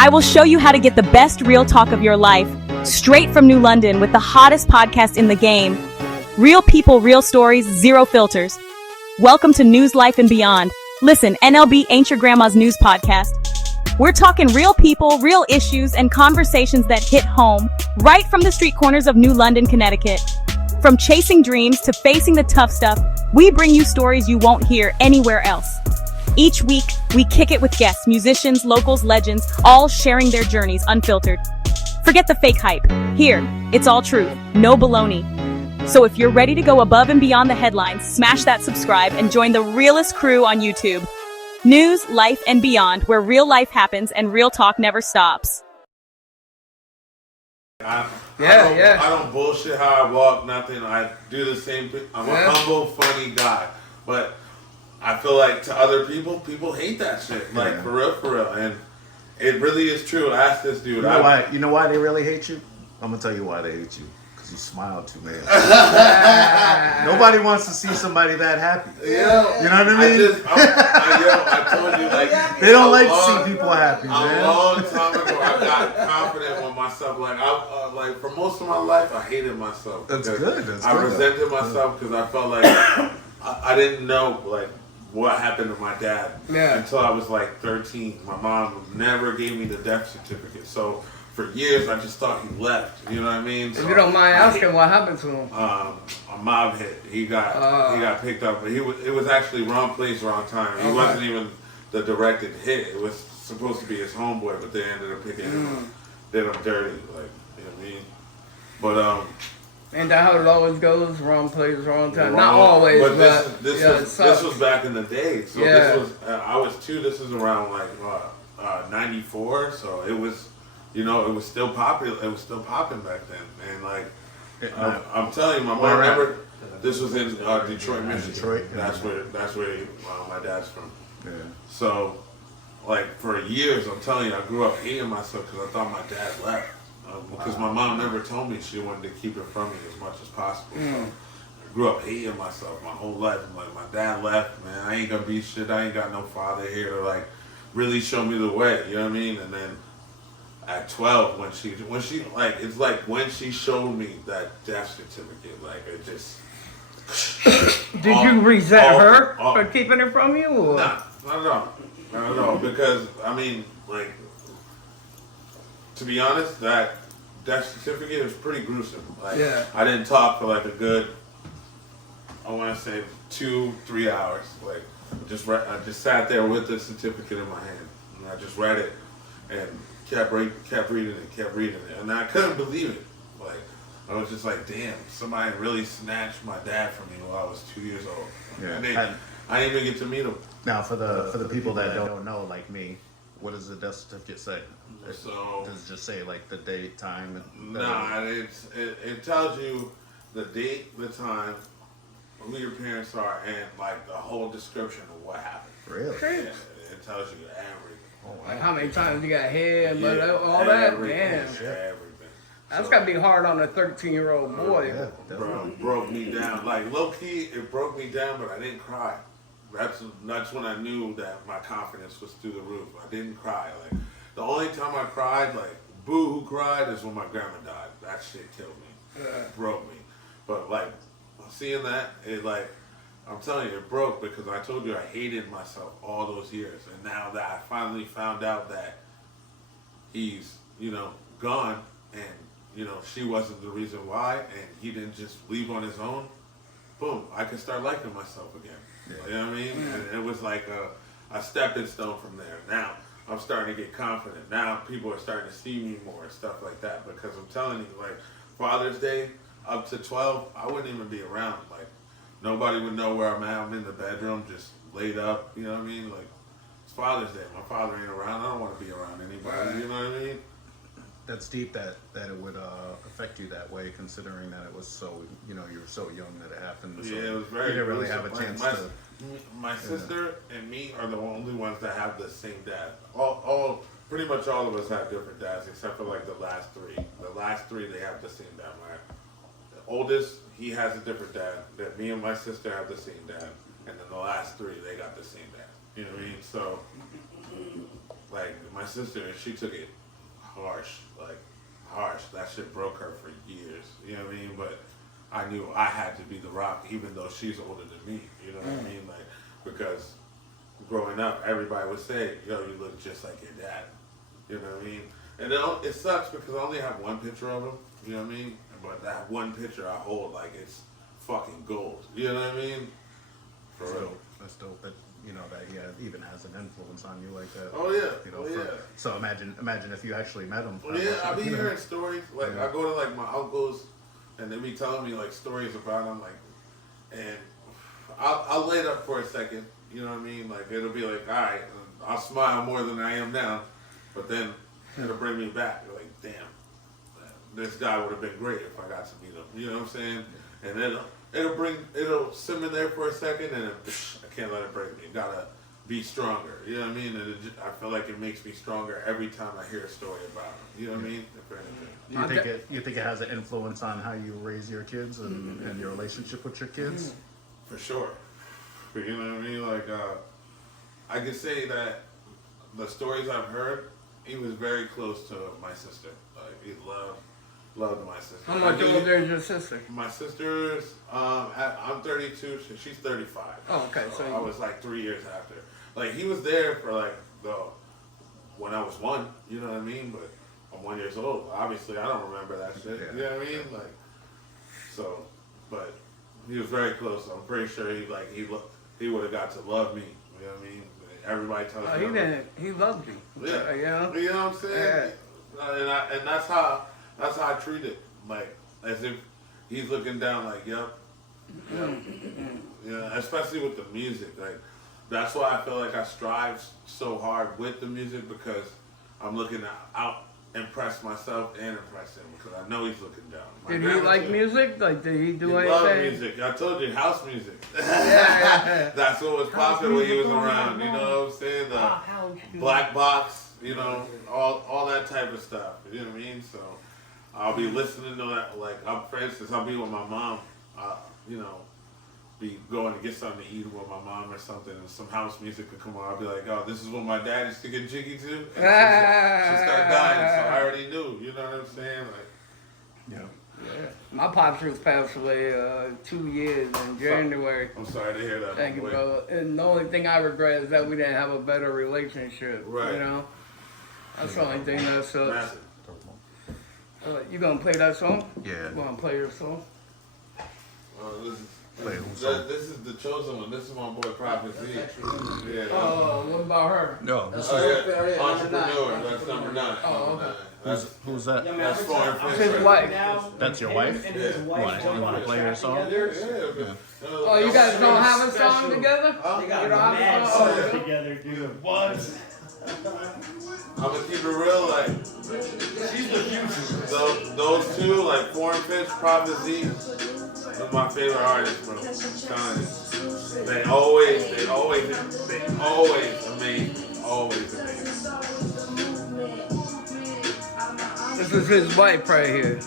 I will show you how to get the best real talk of your life, straight from New London with the hottest podcast in the game. Real people, real stories, zero filters. Welcome to News, Life, and Beyond. Listen, NLB ain't your grandma's news podcast. We're talking real people, real issues, and conversations that hit home, right from the street corners of New London, Connecticut. From chasing dreams to facing the tough stuff, we bring you stories you won't hear anywhere else. Each week, we kick it with guests, musicians, locals, legends, all sharing their journeys unfiltered. Forget the fake hype. Here, it's all truth, no baloney. So if you're ready to go above and beyond the headlines, smash that subscribe and join the realest crew on YouTube. News, Life, and Beyond, where real life happens and real talk never stops. I don't bullshit how I walk, nothing. I do the same thing. I'm a humble, funny guy. But I feel like to other people, people hate that shit. Like, for real. And it really is true. Ask this dude. You know why they really hate you? I'm going to tell you why they hate you. You smile too much. Nobody wants to see somebody that happy. Yeah. You know what I mean? I told you, like, they don't like to see people happy, man. A long time ago, I got confident with myself. Like, for most of my life, I hated myself. That's good. I resented myself because I felt like I didn't know, like, what happened to my dad until I was like 13. My mom never gave me the death certificate. So for years, I just thought he left. You know what I mean? So if you don't mind asking, what happened to him? A mob hit. He got picked up, but it was actually wrong place, wrong time. He wasn't even the directed hit. It was supposed to be his homeboy, but they ended up picking him, did him dirty, like, you know what I mean? But and that how it always goes, wrong place, wrong time. Not always, but this was back in the day. So this was I was 2. This was around like 94. So it was. You know, it was still popular. It was still popping back then, and like I'm telling you, my mom never. This was in Detroit, Michigan. Detroit, that's where my dad's from. Yeah. So, like for years, I'm telling you, I grew up hating myself because I thought my dad left. Because my mom never told me she wanted to keep it from me as much as possible. So I grew up hating myself my whole life. I'm like, my dad left, man. I ain't gonna be shit. I ain't got no father here to like really show me the way. You know what I mean? And then at 12, when she like, it's like when she showed me that death certificate, like it just. Did you resent her for keeping it from you? Or? Nah, not at all. Because I mean, like, to be honest, that death certificate is pretty gruesome. Like, I didn't talk for like a good, I want to say 2-3 hours. Like, I just sat there with the certificate in my hand, and I just read it, and kept reading it, and I couldn't believe it. Like, I was just like, damn, somebody really snatched my dad from me while I was 2 years old. Yeah. I didn't even get to meet him. Now, for the people that don't know, like me, what does the death certificate say? So does it just say like the date, time? It tells you the date, the time, who your parents are, and like the whole description of what happened. Really? Yeah, it tells you everything. Like how many times you got hit, all that? Damn. Everything. That's got to be hard on a 13-year-old boy. Yeah, bro, broke me down. Like, low-key, it broke me down, but I didn't cry. That's when I knew that my confidence was through the roof. I didn't cry. Like, the only time I cried, like, boo-hoo cried, is when my grandma died. That shit killed me. It broke me. But, like, seeing that, it, like, I'm telling you, it broke because I told you I hated myself all those years. And now that I finally found out that he's, you know, gone and, you know, she wasn't the reason why and he didn't just leave on his own, boom, I can start liking myself again. Yeah. You know what I mean? And it was like a stepping stone from there. Now I'm starting to get confident. Now people are starting to see me more and stuff like that because I'm telling you, like, Father's Day up to 12, I wouldn't even be around. Like, nobody would know where I'm at. I'm in the bedroom, just laid up. You know what I mean? Like, it's Father's Day. My father ain't around. I don't want to be around anybody. You know what I mean? That's deep that it would affect you that way, considering that it was so, you know, you were so young that it happened. So it was very. You didn't really have a chance to. My sister and me are the only ones that have the same dad. Pretty much all of us have different dads, except for like the last 3. The last 3, they have the same dad. My oldest, he has a different dad. That me and my sister have the same dad, and then the last 3, they got the same dad. You know what I mean? So like my sister, she took it harsh. That shit broke her for years. You know what I mean? But I knew I had to be the rock, even though she's older than me. You know what I mean? Like, because growing up, everybody would say, "Yo, you look just like your dad." You know what I mean? And it sucks because I only have one picture of him. You know what I mean? But that one picture I hold like it's fucking gold. You know what I mean? For real. That's dope. That that he even has an influence on you like that. Oh yeah. Yeah. So imagine if you actually met him. Yeah, I be hearing stories. Like I go to like my uncles, and they be telling me like stories about him. Like, and I'll lay it up for a second. You know what I mean? Like it'll be like, all right, I'll smile more than I am now, but then it'll bring me back. You're like, damn, this guy would have been great if I got to meet him. You know what I'm saying? And then it'll simmer there for a second, and then I can't let it break me. Gotta be stronger. You know what I mean? And I feel like it makes me stronger every time I hear a story about him. You know what I mean? You think it has an influence on how you raise your kids and your relationship with your kids? For sure. You know what I mean? Like, I can say that the stories I've heard, he was very close to my sister. Like, he loved my sister. How much older is your sister? My sister's, I'm 32, she's 35. Oh, okay. So I was like 3 years after. Like, he was there for like, when I was 1, you know what I mean? But I'm 1 year old. Obviously, I don't remember that shit. Yeah. You know what I mean? Like, so, but he was very close. So I'm pretty sure he would have got to love me. You know what I mean? Everybody tells me. he didn't. He loved you. Yeah. You know? You know what I'm saying? Yeah. And that's how I treat it. Like, as if he's looking down like, yep. Yeah, especially with the music. Like, that's why I feel like I strive so hard with the music, because I'm looking to impress myself and impress him, because I know he's looking down. Did he like music? Like, did he do anything? Love music. I told you, house music. Yeah. That's what was popular when he was around. You know what I'm saying? The black box. You know, all that type of stuff. You know what I mean? So I'll be listening to that. Like, for instance, I'll be with my mom. You know, be going to get something to eat with my mom or something, and some house music could come on. I'll be like, oh, this is what my dad used to get jiggy to. And she'll start dying, so I already knew. You know what I'm saying? Like, Yeah. My pops just passed away 2 years in January. I'm sorry to hear that. Thank you, boy. bro. And the only thing I regret is that we didn't have a better relationship. Right. You know? That's the only thing that sucks. Massive. You gonna play that song? Yeah. You wanna play your song? This is the chosen one. This is my boy Prophet Z. Yeah. Oh, what about her? No, this Yeah. Entrepreneur. That's number 9. Oh, okay. who's that? That's foreign His fish. wife. That's your wife? You want to play your song? Yeah. Oh, you guys don't have a song together? They got You don't have mad a song? songs Oh, together, dude. What? I'm gonna keep it real, like those two, like Foreign Fish, Prophet Z, they're my favorite artists, bro. I'm telling you. They always amaze me. Always amaze me. This is his wife right here.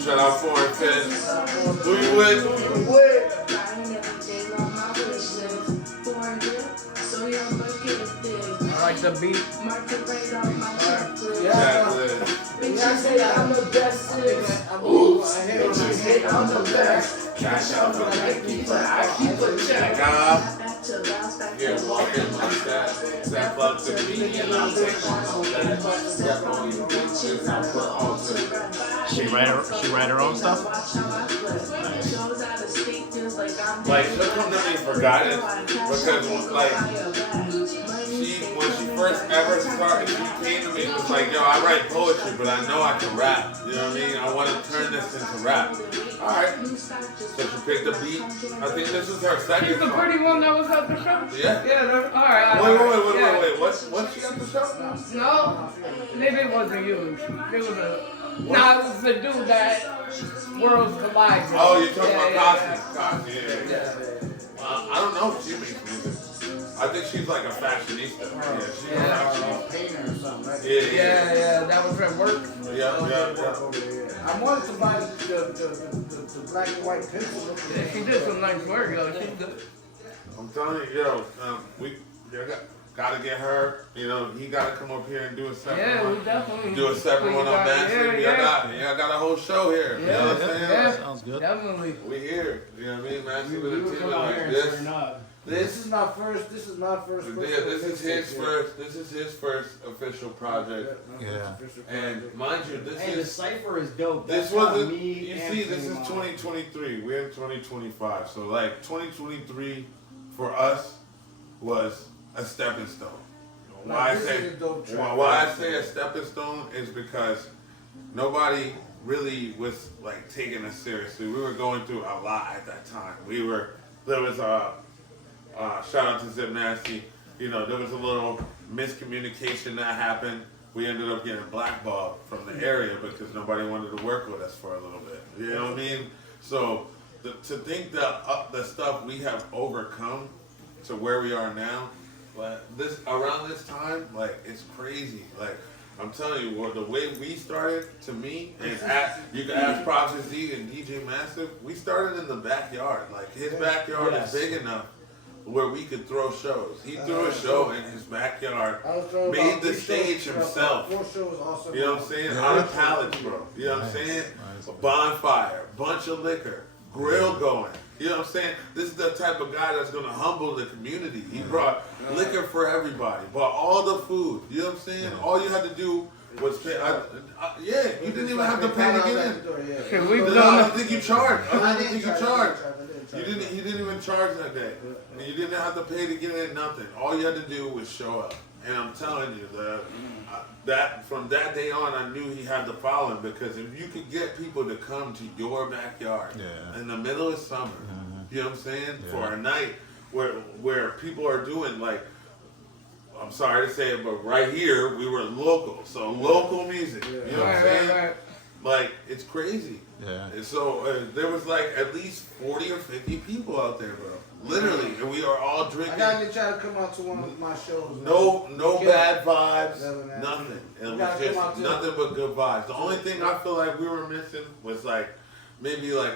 Shout out Foreign Fish. Who you with? I like the beat. I'm the best. Oops. I'm the best. Cash out for the keeper. I keep a check. Yeah, walk in my step up to me and I'll take on that. Step on you bitches, I'll put on to. She write her own stuff? Like, she'll come to me for guidance, because like when she first ever started, she came to me and was like, yo, I write poetry, but I know I can rap. You know what I mean? I want to turn this into rap. Alright. So she picked a beat. I think this is her second She's the song. pretty one that was at the show? Yeah. Yeah, alright. Wait. What's she at the show? No, maybe it wasn't you. It was it was the dude that Worlds Collide. Oh, you're talking about Cosby. Yeah. I don't know if she makes music. I think she's like a fashionista. Painter or something, right? Yeah. Yeah, that was her work. Yeah. I wanted to buy the the black and white pencil looking. Yeah, she did some nice work, yo. She did. I'm telling you, yo, we gotta get her. You know, he gotta come up here and do a separate Yeah, one. we definitely Do a separate one on MASZV. Yeah. I got a whole show here. You know what I'm saying? Yeah. Sounds good. Definitely. We here. You know what I mean? MASZV We would Entertainment come out like here and this. turn up. This This is my first. Yeah, this is his first. This is his first official project. Yeah. And mind you, this Hey, the is cipher is dope. this That's not wasn't. me. You see, this is 2023. We're in 2025. So like 2023 for us was a stepping stone. Why I this say is a dope track. why I say a stepping stone is because nobody really was like taking us seriously. We were going through a lot at that time. There was a shout out to Zip Nasty. You know, there was a little miscommunication that happened. We ended up getting blackballed from the area because nobody wanted to work with us for a little bit. You know what I mean? So to think that the stuff we have overcome to where we are now, like around this time, like it's crazy. Like I'm telling you, the way we started, to me, and you can ask Prophet Z and DJ MASZV, we started in the backyard. Like his backyard is big enough where we could throw shows. He threw a show in his backyard, made the stage himself. 4 shows also. You know what I'm saying? On a pallet, bro. You know what I'm saying? A bonfire, bunch of liquor, grill going. You know what I'm saying? This is the type of guy that's going to humble the community. He brought liquor for everybody, bought all the food. You know what I'm saying? All you had to do was pay. You didn't even have to pay to get in. I don't think you charged. I don't think you charged. You didn't even charge that day. And you didn't have to pay to get in, nothing. All you had to do was show up. And I'm telling you that from that day on, I knew he had the following, because if you could get people to come to your backyard in the middle of summer, you know what I'm saying, for a night where people are doing, like, I'm sorry to say it, but right here we were local, so local music. You know what I'm saying? Right. Like, it's crazy. Yeah. And so there was like at least 40 or 50 people out there, bro. Literally, and we are all I drinking. gotta get y'all to come out to one of my shows. No bad vibes, Yeah. nothing. It We was gotta come out just too. nothing but good vibes. The only thing I feel like we were missing was like maybe like,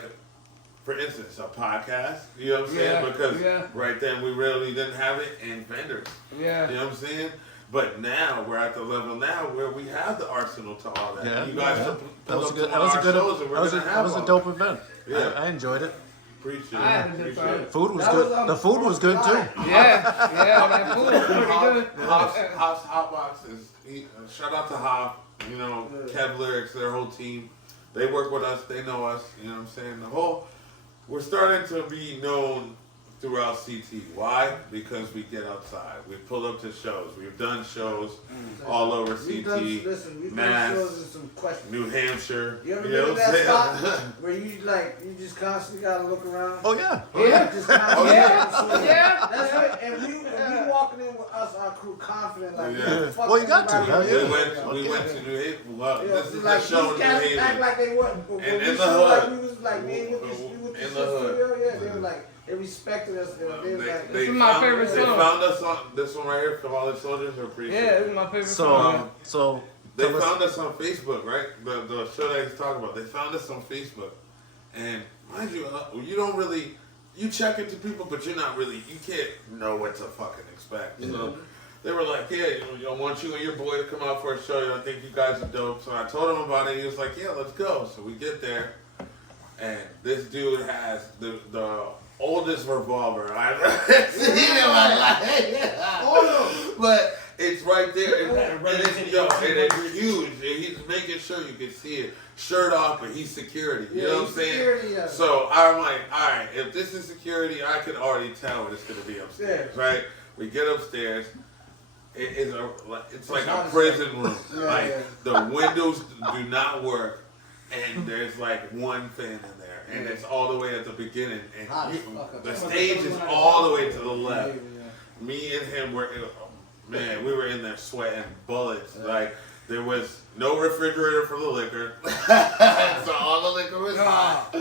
for instance, a podcast. You know what I'm saying? Because right then we really didn't have it, and vendors. Yeah. You know what I'm saying? But now we're at the level now where we have the arsenal to all that. Yeah. You guys should That pull was up a good. to That was a our good. shows and we're gonna have That was all a dope event. Yeah. I enjoyed it. Appreciate I had it. a good Appreciate time. it. Food was That good. was The food was good too. Yeah, man, food was pretty good. House Hotbox is shout out to Hop, you know, Kev Lyrics, their whole team. They work with us, they know us, you know what I'm saying? We're starting to be known throughout CT. Why? Because we get outside. We pull up to shows. We've done shows all over We've CT, done shows Mass, and some questions. New Hampshire. You ever know been to what I'm that saying? spot where you just constantly gotta look around? Oh yeah. Yeah. Just constantly Yeah. That's right. And we walking in with us, our crew, confident like, Yeah. fuck Well, you got to, everybody hell else. yeah. We went to New Haven. Well, Yeah, this is like the show in these New cats Haven. act like they weren't. But And when in we the showed, like, hood. we was like, man, we with the In the hood. studio, yeah, they were like, they respected us. They was like, This is my favorite They song. found us on this one right here, Fallen Soldiers. Are pretty Yeah, this is my favorite So song. so They tell us- found us on Facebook, right? The show that he's talking about. They found us on Facebook, and mind you, you don't really you check into people, but you're not really you can't know what to fucking expect. So they were like, yeah, I want you and your boy to come out for a show. I think you guys are dope. So I told him about it. He was like, yeah, let's go. So we get there, and this dude has the oldest revolver I've ever seen in my life. But it's right there. And it's huge. And he's making sure you can see it. Shirt off, but he's security. You know what I'm saying? So I'm like, all right, if this is security, I can already tell what it's going to be upstairs, right? We get upstairs. It's like a prison room. The windows do not work, and there's like one fan in there, and it's all the way at the beginning. And the stage is all the way to the left. Me and him were, we were in there sweating bullets. Like there was no refrigerator for the liquor, so all the liquor was hot.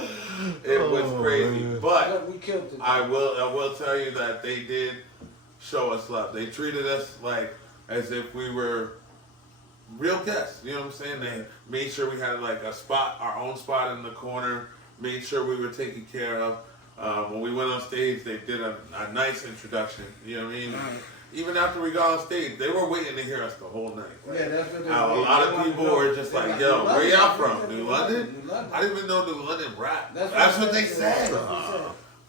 It was crazy, but we killed it. I will tell you that they did show us love. They treated us like as if we were real guests. You know what I'm saying? They made sure we had like a spot, our own spot in the corner made sure we were taken care of. When we went on stage, they did a nice introduction. You know what I mean? Even after we got on stage, they were waiting to hear us the whole night. Yeah, that's what they A lot of people were just like, "Yo, where y'all from? New London? I didn't even know New London rap." That's what they said.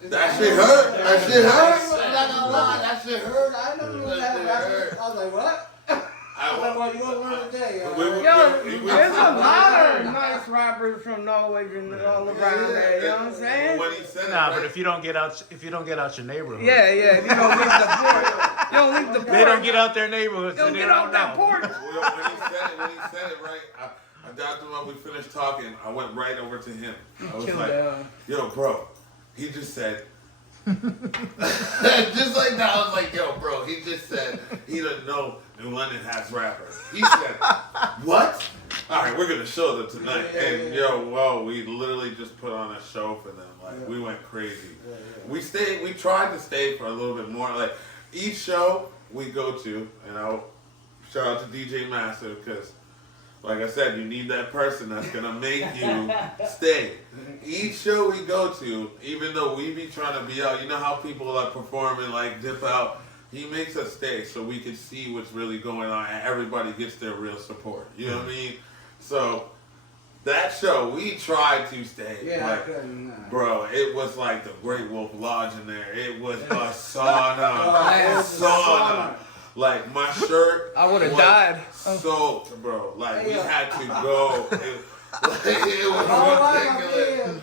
That shit hurt. That shit hurt. I'm not gonna lie, that shit hurt. I know you was that rapper. I was like, what? I was like, well, you gonna learn today. Yo, there's a lot of nice rappers from Norway and all around there. You know what I'm saying? When he said Nah, it, but if you don't get out your neighborhood. Yeah, you don't leave the port. You don't leave the port. They don't get out their neighborhood, so Don't they get don't out that know. port. when he said it right, I got him up. We finished talking. I went right over to him. I was like, "Yo, bro," he just said. Just like that, I was like, "Yo, bro," he just said he doesn't know New London has rappers. He said, "What? All right, we're gonna show them tonight." And we literally just put on a show for them. Like we went crazy. We tried to stay for a little bit more. Like each show we go to, and I'll shout out to DJ MASZV because, like I said, you need that person that's gonna make you stay. Each show we go to, even though we be trying to be out, you know how people are performing, like dip out. He makes us stay so we can see what's really going on, and everybody gets their real support. You know what I mean? So that show, we tried to stay. Yeah, like, I couldn't. bro, it was like the Great Wolf Lodge in there. It was a sauna. Like my shirt, I would have died. Soaked, bro. Like we had to go. It was ridiculous.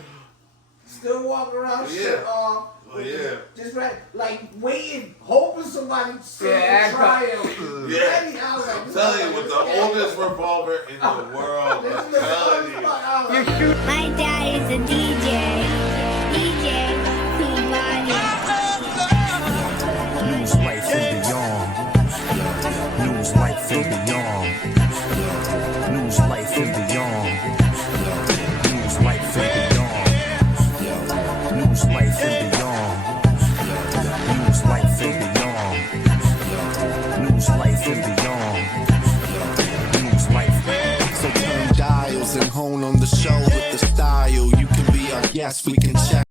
Still walking around shit off. Yeah. Just like waiting, hoping somebody to try him. Yeah. I'm telling you, with the oldest revolver in the world, I'm telling you. My dad is a DJ. DJ, cool body. News life and beyond. News life and beyond. News life and beyond. News life and beyond. News life and beyond. News life and beyond. News life and beyond. News life. So turn dials and hone on the show with the style. You can be our guest, we can check.